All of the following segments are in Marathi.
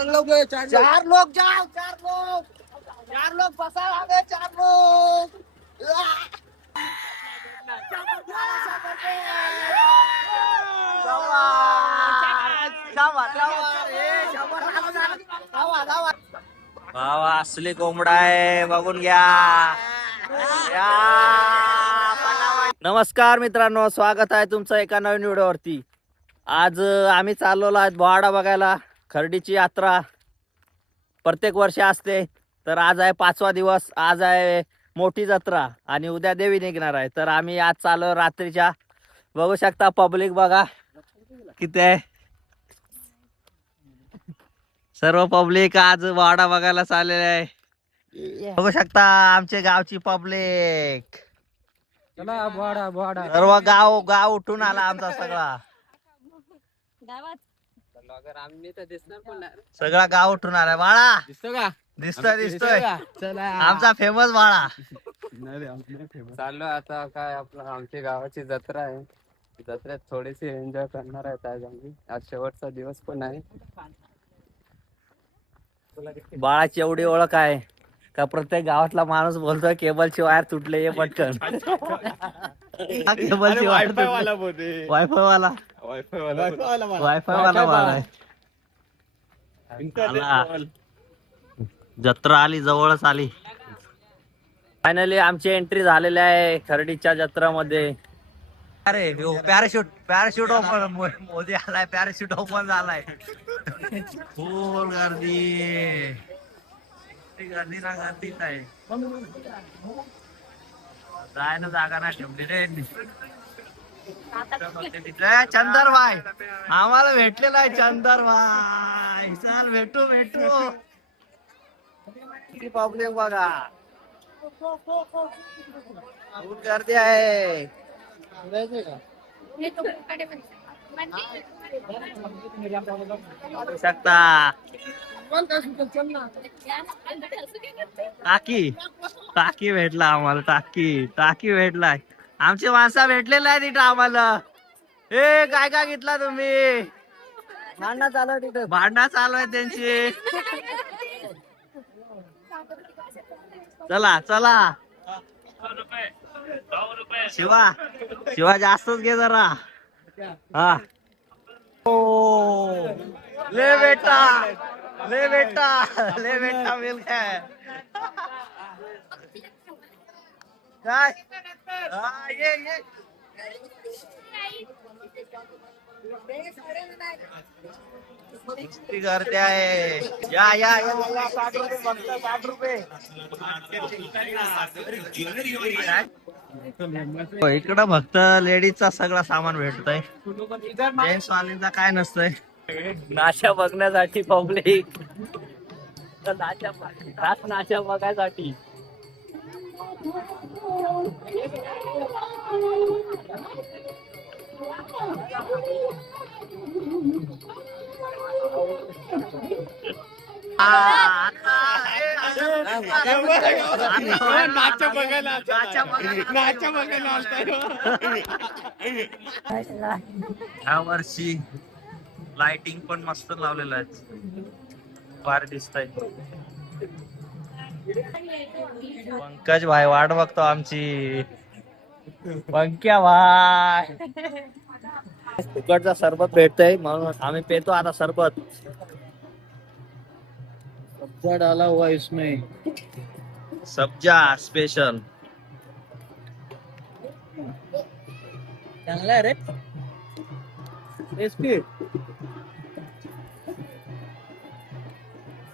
चार लोग जाओ, चार लोग बसा आगे, चार लोग। भावा असली कोंबडा आहे, बघून घ्या. नमस्कार मित्रांनो, स्वागत आहे तुमचं एका नवीन व्हिडिओवरती. आज आम्ही चाललेलो आहे बोहाडा बघायला. खर्डीची यात्रा प्रत्येक वर्षी असते, तर आज आहे 5वा दिवस. आज आहे मोठी जत्रा आणि उद्या देवी निघणार आहे. तर आम्ही आज चाललो रात्रीच्या. बघू शकता पब्लिक बघा किती आहे. सर्व पब्लिक आज बोहाडा बघायला चाललेले आहे. बघू शकता आमचे गावची पब्लिक. सर्व गाव उठून आला आमचा सगळा. सगळा गाव उठून आलाय. बाळा दिसतो का? दिसतोय आमचा फेमस बाळा. चाललो आता काय आपलं आमच्या गावाची जत्रा आहे. जत्रेत थोडीशी एन्जॉय करणार आहे. आज आम्ही आज शेवटचा दिवस पण आहे. बाळाची एवढी ओळख आहे का प्रत्येक गावातला माणूस बोलतोय केबलची वायर तुटले ये पटकन. केबलची वायर वायफाय वाला बाळा आहे. जत्रा आली, जवळच आली. फायनली आमची एंट्री झालेली आहे खर्डीच्या जत्रामध्ये. अरे पॅराशूट ओपन मोदी आलाय. पॅराशूट ओपन झालाय. फुल गर्दी ना गर्दीच आहे. जायला जागा नाही ठेवली रे. चंदर भाई आम्हाला भेटलेला आहे. चंदर भाई चल भेटू. पब्लिक बघा खूप गर्दी आहे. शकता टाकी भेटला आम्हाला. टाकी भेटलाय. आमची माणसं भेटलेला आहे तिथं आम्हाला. ए काय घेतला तुम्ही? भांडणं चालू आहे त्यांची. चला शिवा जास्तच घे जरा. हा ले बेटा मिल काय ये गर्दी आहे. या 60 रुपये. इकडं फक्त लेडीजचा सगळा सामान भेटतय. जेंट्स वालींचा काय नसतंय. नाश्ता बघण्यासाठी पब्लिक नाश्ता बघायसाठी. ह्या वर्षी लाइटिंग पण मस्त लावलेलं आहे. फार दिसतंय. पंकज भाई वाट बघतो आमची. पंक्या भाई फुकटचा सरबत भेटतय म्हणून आम्ही पेतो आता सरबत. सब्जा डाला हुआ इसमें. सब्जा स्पेशल चांगला आहे रे.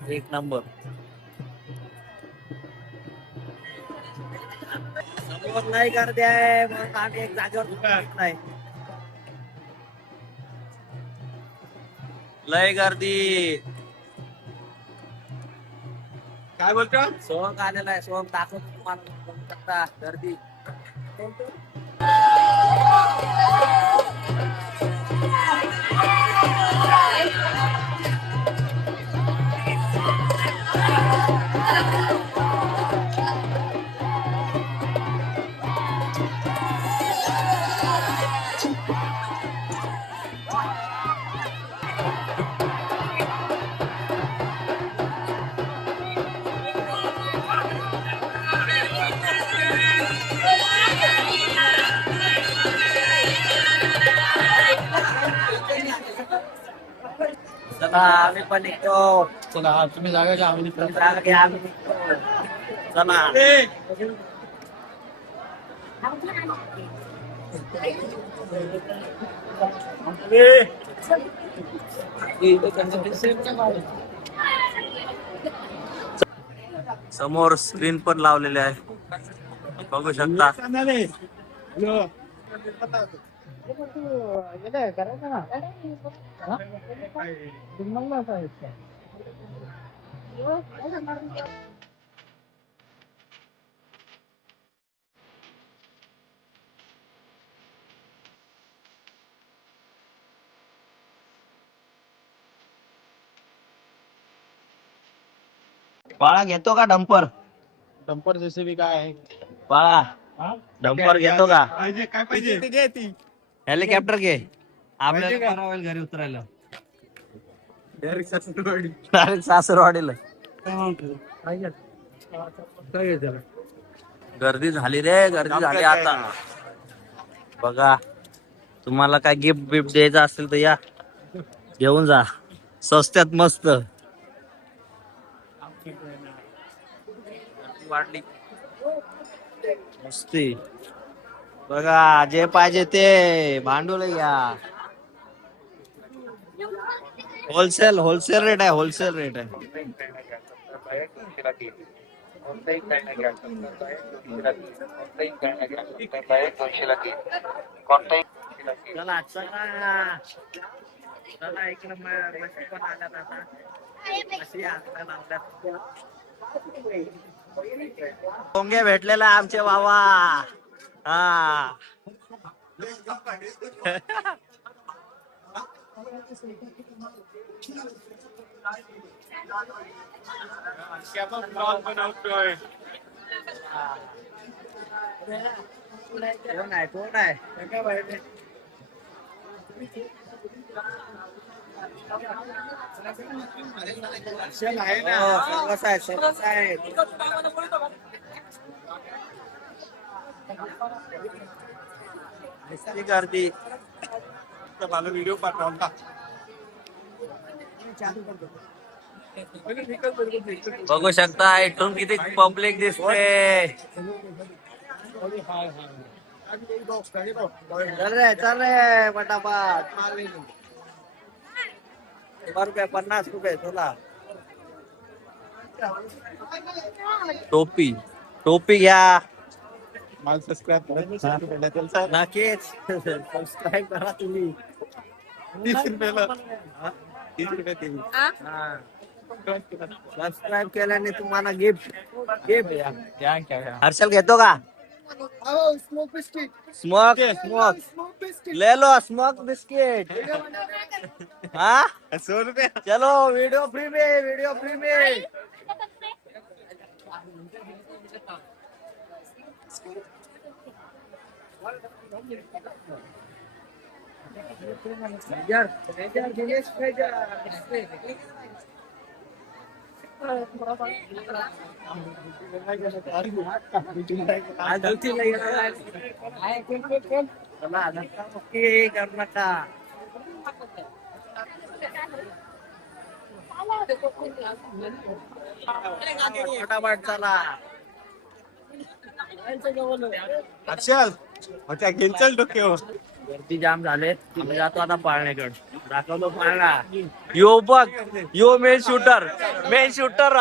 एक नंबर. समोर नाही गर्दी आहे म्हणून आम्ही एक जागेवर नाही. लय गर्दी. काय बोलतो? सोंग आलेला आहे. सोंग दाखवतो तुम्हाला गर्दी. चला आम्ही पण निघतो. चला तुम्ही जागा घ्या आम्ही निघतो. जागा घ्या, आम्ही निघतो. चला समोर स्क्रीन पण लावलेले आहे, बघू शकता. बाळा घेतो का डंपर? डंपर जेसीबी काय आहे? बाळा डंपर घेतो का? काय पाहिजे ते घे ती. हेलिकॉप्टर घे, आपल्याला बरं होईल घरी उतरायला. डायरेक्ट सासरवाडी. डायरेक्ट सासरवाडीला. गर्दी झाली रे, गर्दी झाली आता. बघा तुम्हाला काय गिफ्ट बिफ्ट द्यायचं असेल तर या घेऊन जा, स्वस्त्यात मस्त. वाढली मस्ती. बघा जे पाहिजे ते भांडवल घ्या. होलसेल होलसेल रेट आहे, होलसेल रेट आहे. चला चला चला इकडे म्हशी पण आल्यात आता. म्हशी आणायला लागल्यात. पोंगे भेटलेला आमचे बाबा. हा बनवतोय. कोण आहे कोण आहे? आहे ना. सर्वच आहे, सर्वच आहे. नुसती गर्दी. मला व्हिडिओ पाठवला. बघू शकता इथून किती पब्लिक दिसते. चल रे पटापट. 50 रुपये तुला. टोपी टोपी घ्या. मला सबस्क्राईब करा. नक्कीच सबस्क्राईब करा तुम्ही. 30 रुपयाला. 30 रुपये TV. सबस्क्राईब केल्याने तुम्हाला गिफ्ट गिफ्ट. क्या हर्षल घेतो का? Smoke biscuit. Smoke smoke smoke biscuit. ले लो स्मोक बिस्किट. हाँ 100 रुपये. चलो वीडियो फ्री में, वीडियो फ्री में. फटाफट चला. हर्षल होत्या गेंचल डोक्यावर. गर्दी जाम झाले. आम्ही जातो आता पाळण्याकडे. दाखवतो पाळणा. यो बघ यो मेन शूटर, मेन शूटर.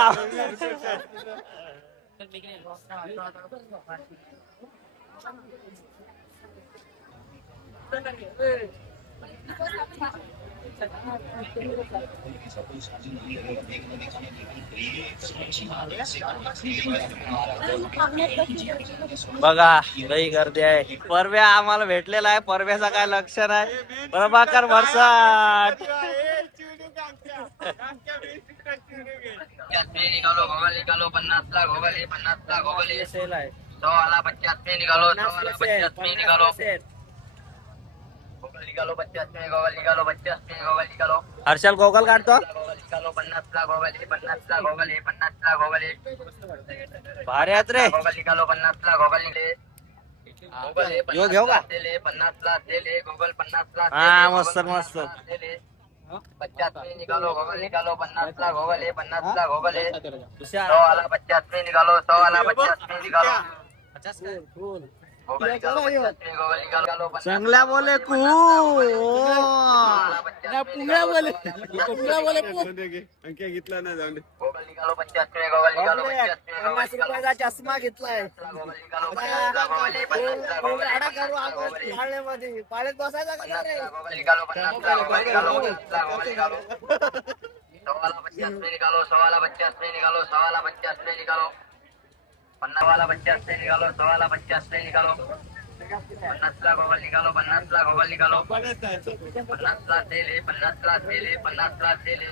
बघा लई गर्दी आहे. परव्या आम्हाला भेटलेला आहे. परव्याचा काय लक्ष नाही. प्रभाकर भरसाट. निकालो गोगल निकालो 50 lakh goggle 50 lakh goggle sale आहे. 100 वाला 50 में निकालो 100 वाला 50 में निकालो गोगल निकालो 50 में गोगल निकालो 50 में गोगल निकालो हर्षल गोगल काढतो. गोगल निकालो 50 lakh goggle 50 lakh goggle 50 lakh goggle भारी आहेत रे. गोगल निकालो 50 लाख गोगल निकले गोगल यो घेऊ का? ले 50 लाख ले गोगल 50 लाख हा मस्त मस्त. ले 50 में निकालो गोगल निकालो 50 ला गोगल है 50 ला गोगल है 100 हुशार. वाला 50 में निकालो 100 वाला 50 में निकालो गोगल निकालो 50 में गोगल निकालो 50 चांगल्या बोले कू वाला 50 में पुंगळ्या बोले पुंगळ्या बोले अंक्या घेतला ना जाऊन गोगल निकालो 50 में गोगल निकालो 50 में गोगल 50 रुपयाचा चष्मा घेतलाय. गोगल निकालो 50 ला गोगल है 50 ला गोगल है पाळण्यामध्ये पाळ्यात बसायचा का रे? गोगल निकालो 50 ला गोगल निकालो 50 ला गोगल निकालो 100 वाला 50 में निकालो 100 वाला 50 में निकालो 100 वाला 50 में निकालो 50 वाला 50 में निकालो 100 वाला 50 में निकालो 50 ला गोगल निकालो 50 ला गोगल निकालो 50 ला तेल है 50 ला तेल है 50 ला तेल है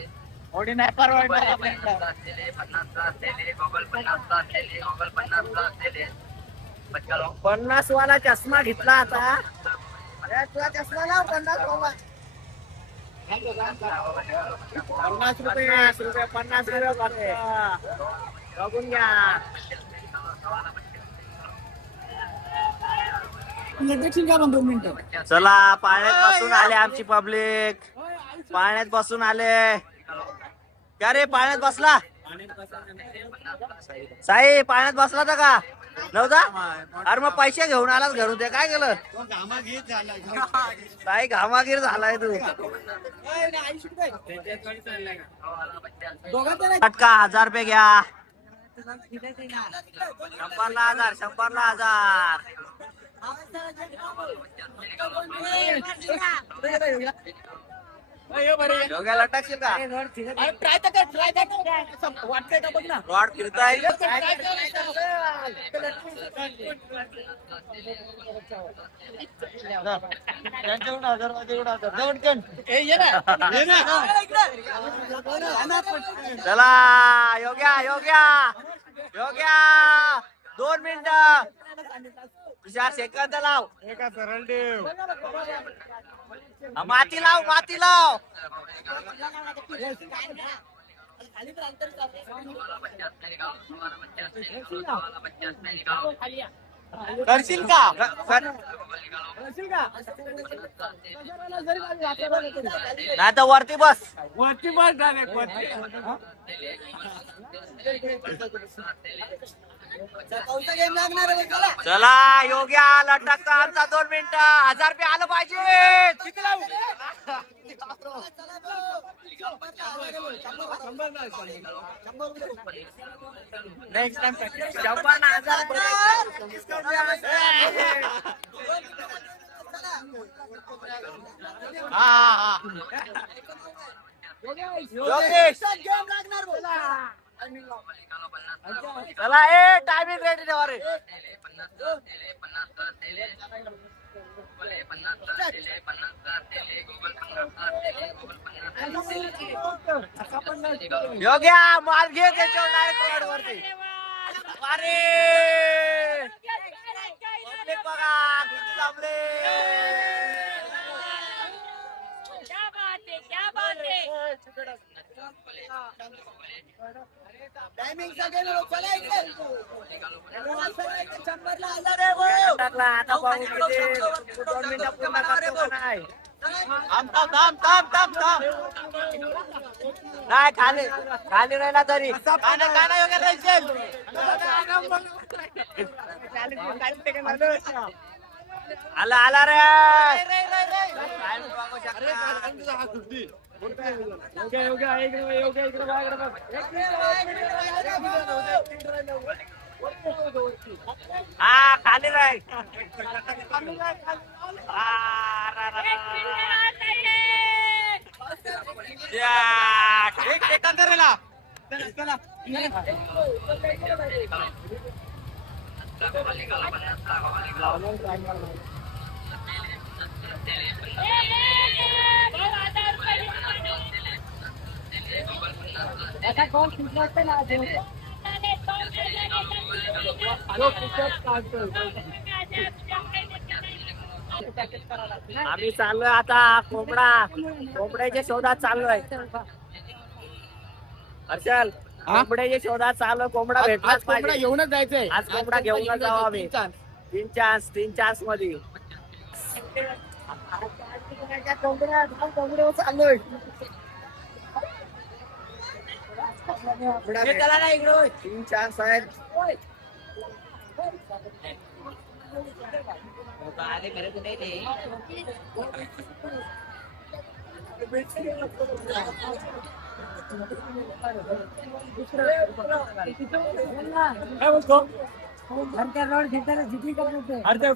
ओढी नाही परवडणार 50 आपल्याला. ला तेल है 50 ला तेल है गोगल 50 ला तेल है गोगल 50 ला तेल है बच्चा 50 वाला चष्मा घेतला आता. ए, तुला चष्मा लाव 50 बाबा. 50 रुपये 50 रुपये बघे. बघून घ्या. चला पाण्यात बसून आले आमची पब्लिक. पाण्यात बसून आले. क्या रे पाण्यात बसला साई? पाण्यात बसला होता का नव्हता? अरे मग पैसे घेऊन आलाच घरून. ते काय केलं साई? घामागीर झालाय तू. फटका 1000 रुपये घ्या. 100ला 1000 100ला 1000. योग्याला टाकशील का? वाटतंय का बघ ना रॉड फिरताय. चला योग्या योग्या योग्या 2 मिनिटं. तुषार सेकंद लाव. एका सरळ देव माती लाव माती लाव. करशील का? नाही तर वरती बस. वरती बस झाले वरती चला योग्या लटकता आमचा 2 मिनिटं. 1000 रुपये आलं पाहिजे. Next time 100,000. योगेश चला ए टायमिंग रेडी ठेवा रे. योग्या माल घे त्याच्यावर डायरेक्ट रोड वरती. अरे पब्लिक बघा किती जमले. टाकला आता पाहू किती 2 मिनिटं पूर्ण करतो का नाही. नाही खाली खाली राहिला तरी आला आला रे. हा खाली राय. आम्ही चाललोय आता कोंबड्याच्या शोधात चाललोय. हर्षल कोंबड्याच्या शोधात चाललोय. कोंबडा भेटलाच पाहिजे. घेऊनच जायचंय आज कोंबडा घेऊन जाऊ आम्ही. 3 चान्स मध्ये. कोंबड्या चाललोय. चला ना इकडं 3-4 साहेब.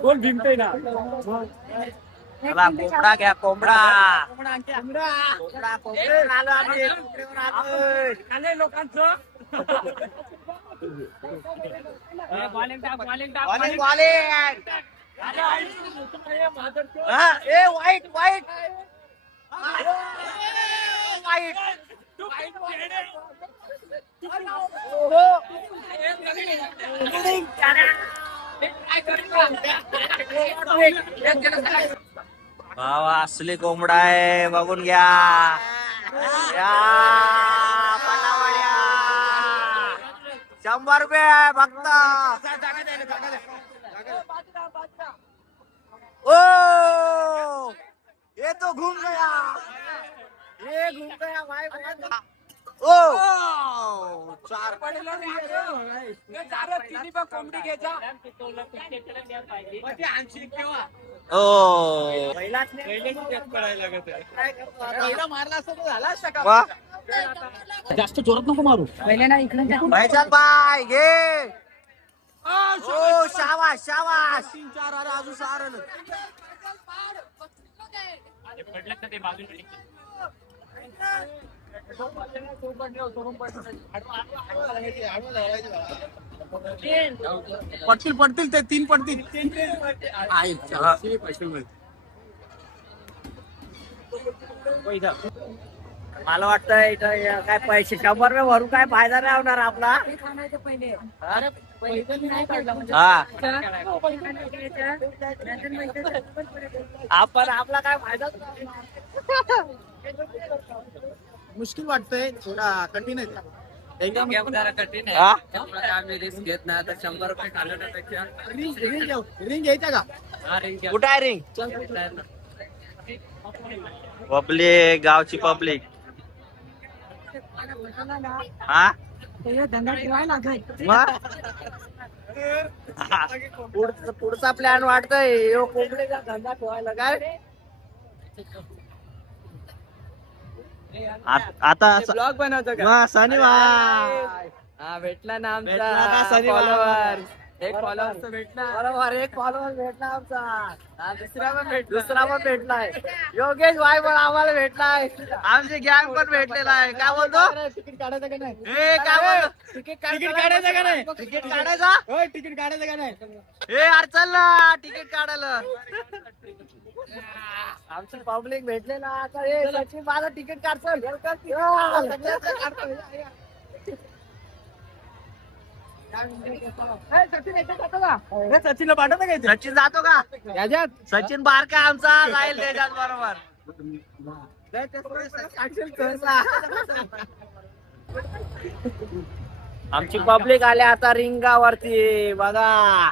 गोल भिंगतय ना. चला कोंबडा घ्या कोंबडा. आलो आम्ही. कोंबड्यावर आलोय. लोकांचं Bowling. ए वाईट वाईट भावा असली कोंबडा आहे बघून घ्या. या, पटावड्या. 100 रुपये फक्त. ओ ये तो घूम गया. ये घूम गया भाई. ओ 4 कोंबडी घ्यायचा. ओ मारला असं झाला असता का. वा जास्त जोरात नको मारू. भाईजान बाय घे. ओ शाबाश शाबाश. 3-4 आलं अजून 6 आलं. पडतील ते 3 पडतील. मला वाटतं इथं काय पैसे 100 रुपये भरून काय फायदा नाही होणार आपला. हा आपण आपला काय फायदा. मुश्किल वाटतंय थोडा कठीण आहे. हा आम्ही रिस्क घेत नाही आता 100 रुपये घालवण्यापेक्षा रिंग घ्यायचा का. कुठं आहे रिंग. पब्लिक गावची पब्लिक. हा पुढचा प्लॅन वाटतोय कोंबडीचा धंदा ठेवायला काय. आता ब्लॉग बनवतो शनिवार भेटला ना भेटला का शनिवार? फॉलोअर. एक फॉलोअर भेटला. बरोबर एक फॉलोअर भेटला आमचा. दुसरा पण भेटलाय. योगेश भाई पण आम्हाला भेटलाय. आमची गँग पण भेटलेला आहे. काय बोलतो. तिकीट काढायचं का नाही. काय बोलतो. तिकीट काढायचं का नाही. तिकीट काढायचा. तिकीट काढायचं का नाही. यार चल ना तिकीट काढायला. आमचं पब्लिक भेटलेला आता. हे सचिन माझं तिकीट काढचं. सचिनला पाठवता काय. सचिन जातो का. याच्यात सचिन बारका आमचा जाईल त्याच्यात बरोबर. आमची पब्लिक आले आता रिंगावरती बघा.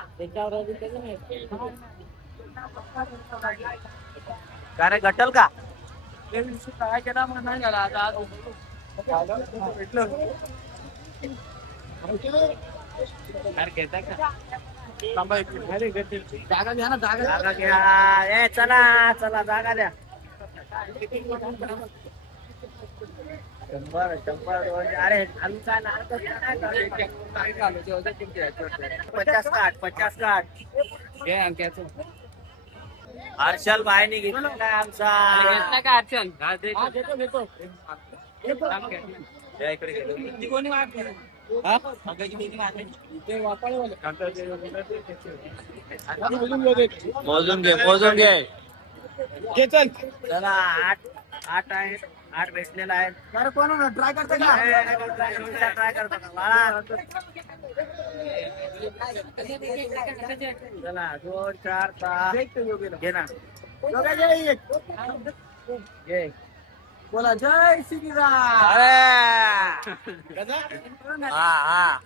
का रे गटल का. काय केला म्हणून नाही झाला आता. जागा घ्या ना. जागा घ्या. ए चला चला जागा द्या. 100 अरे आमचा 50 काठ. हर्षल भाईनी घेतलं काय आमचा. घेतला का अर्चन. या इकडे गेलो. मोजून घे. चल चला 8 आहे. 8 भेटलेला आहे. अरे कोण ट्राय करता का. ट्राय करतो का बाळा. चला 2 4 6 घे ना. घे. बोला जय श्रीराम. हा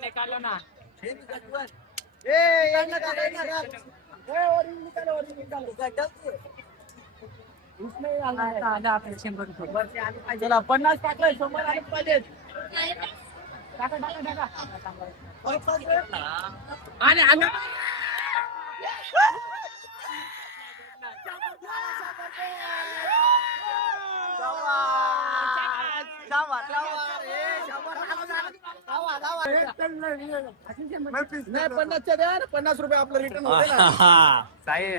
निकालो ना चला 50 टाकलं 100 आले पाहिजे टाका टाका टाका आणि नाही 50 द्या 50 रुपये आपलं रिटर्न होते ना साई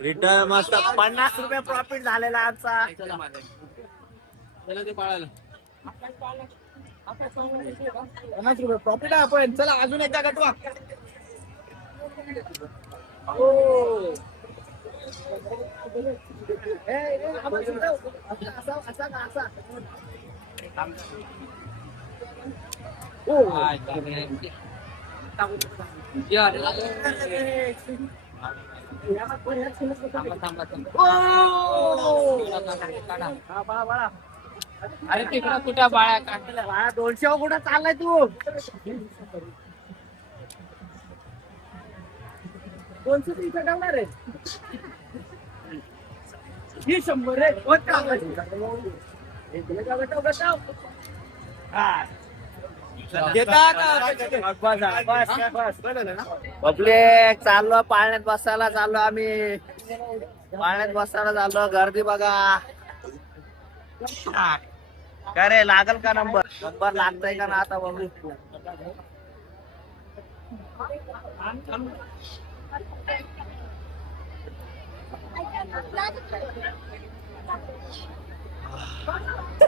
रिटर्न मस्त 50 रुपये प्रॉफिट झालेला आमचा. चला ते पाळायला 50 रुपये प्रॉफिट आहे आपण. चला अजून एकदा गटवा. हो अरे तिकडं कुठं बाळा काढला बाळा 200 कुठं चाललाय तू 200 इथं ठेवणार आहे ही 100 रे पब्लिक चाललो पाळण्यात बसायला चाललो आम्ही. पाळण्यात बसायला चाललो. गर्दी बघा. काय रे लागल का नंबर नंबर लागतोय का ना आता बघू.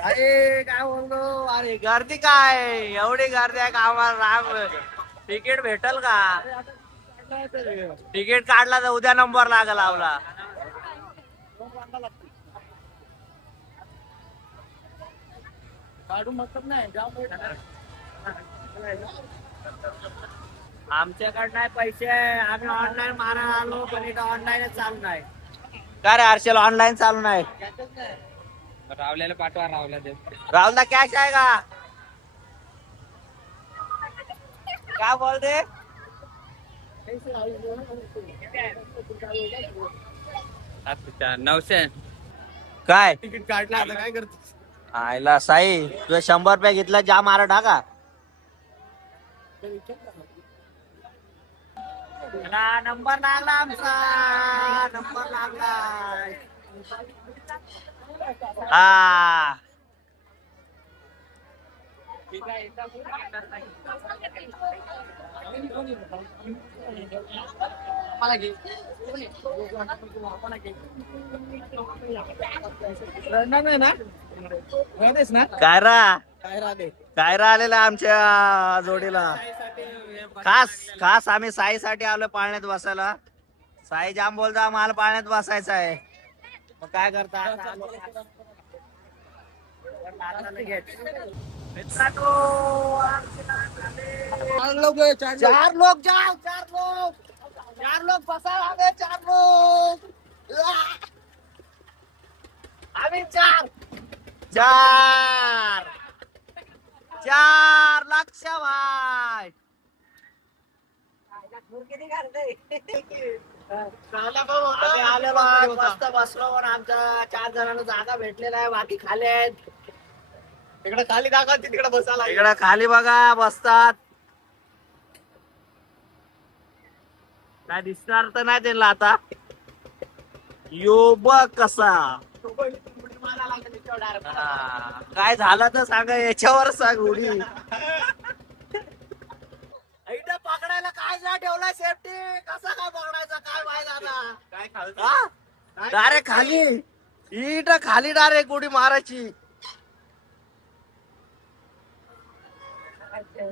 अरे काय बोलतो. अरे गर्दी काय एवढी गर्दी आहे का आम्हाला राम तिकीट भेटल का. तिकीट काढला तर उद्या नंबर लागल आपला. काढू मतलब नाही आमच्याकडे नाही पैसे. आम्ही ऑनलाईन मारायला आलो पण इथं ऑनलाईन चालू नाही. काय रे हर्षल ऑनलाईन चालू नाही. रावल्याला पाठवा रावल्या दे. राहुलला कॅश आहे का काय बोलते. अच्छा 900 काय तिकीट काढला आता काय करतो. आयला साई तुझे 100 रुपये घेतला जा मारा टाका. नंबर लागला आमचा. नंबर लागला. हा मला घे नाही ना राहतेस ना कायरा काय राहते कायरा आलेला आमच्या जोडीला. खास खास आम्ही साईसाठी आलो पाळण्यात बसायला. साई जाम बोलता मला पाळण्यात बसायचं आहे. मग काय करता मित्रांनो. 4 लोग है 4 लोग 4 लोग जाओ 4 लोग बसा आगे 4 लोग आम्ही 4 चार 4 लक्ष भाई. आम्ही आलेलो आहे, मस्त बसलो पण आमच्या 4 जणांना जागा भेटलेला आहे. बाकी खाली आहेत. इकडे खाली टाका तिकडे बसायला इकडे खाली बघा बसतात. काय दिसणार तर नाही त्यांना आता. यो बघ कसा. हा, काय झालं तर सांगा याच्यावर सांग उडी. इथं पकडायला काय ना ठेवलाय सेफ्टी. कसा काय पकडायचा काय माहित आता. डायरेक्ट खाली इथं खाली डायरेक्ट उडी मारायची.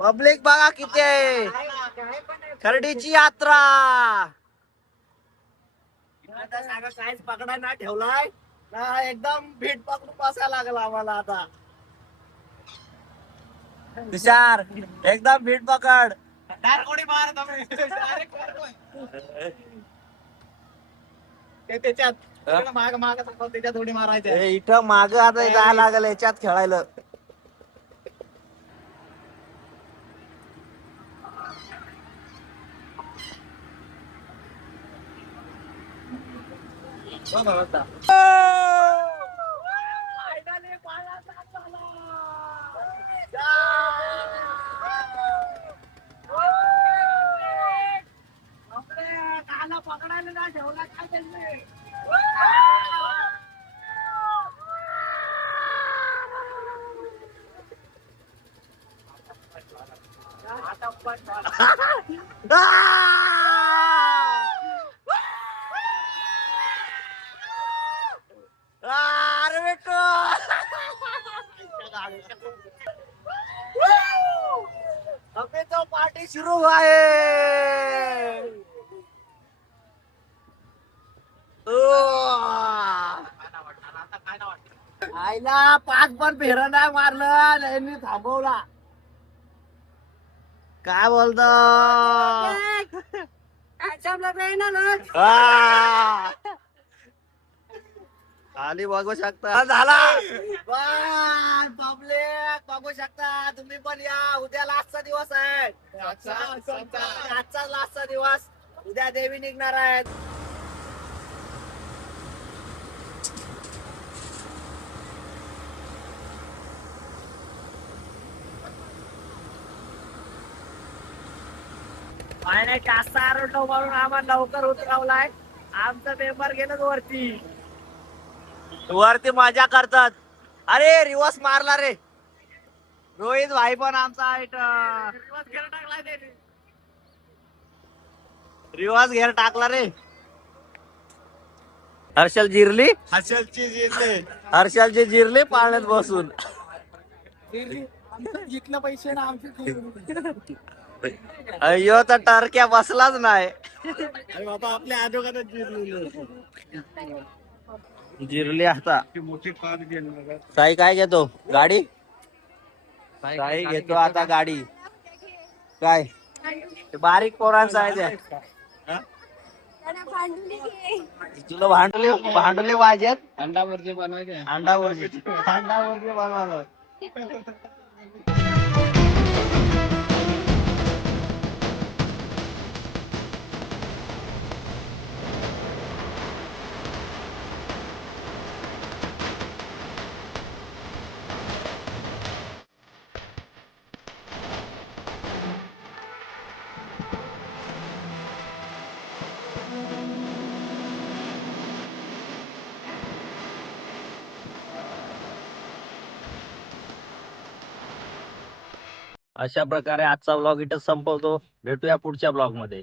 पब्लिक बघा किती आहे. खर्डीची यात्रा. काहीच पकडाय ना ठेवलाय ना. एकदम भीट पकडून बसायला लागला आम्हाला आता. तुषार एकदम भीट पकड. डायरेक्ट उडी मारत त्याच्यात माग माग त्याच्यात थोडी मारायचे. इथं माग आता जायला लागल याच्यात खेळायला. पकडायला ना ठेवला काय त्यांनी. अरे बेटो अबे तो पार्टी सुरू आहे. आईला 5 पण फेरा नाही मारलं यांनी थांबवला. काय बोलतो खाली बघू शकता. झाला पब्लिक बघू शकता तुम्ही पण या. उद्या लास्टचा दिवस आहे. आजचा लास्टचा दिवस. उद्या देवी निघणार आहेत. आणि जास्त आरोटो म्हणून आम्हाला लवकर उतरवलाय. आमचा पेपर गेलं वरती. वरती मजा करतात. अरे रिवर्स मारला रे रोहित भाई पण आमचा रिवर्स घेर टाकला रे. हर्षल जिरली हर्षलची जिरली पाण्यात बसून. जिंकलं पैसे ना आमचे. अय्यो तर टरक्या बसलाच नाही. अरे बाबा आपल्या आजोगाने जिंकलेलं. जिरली आता. साई काय घेतो गाडी. साई घेतो आता गाडी. काय ते बारीक पोरांचं आहे ते. तुला भांडुले पाहिजेत. अंडा भुर्जी बनवायचे. अंडा भुर्जी बनवायला. अशा प्रकारे आजचा ब्लॉग इथं संपवतो. भेटूया पुढच्या ब्लॉग मध्ये.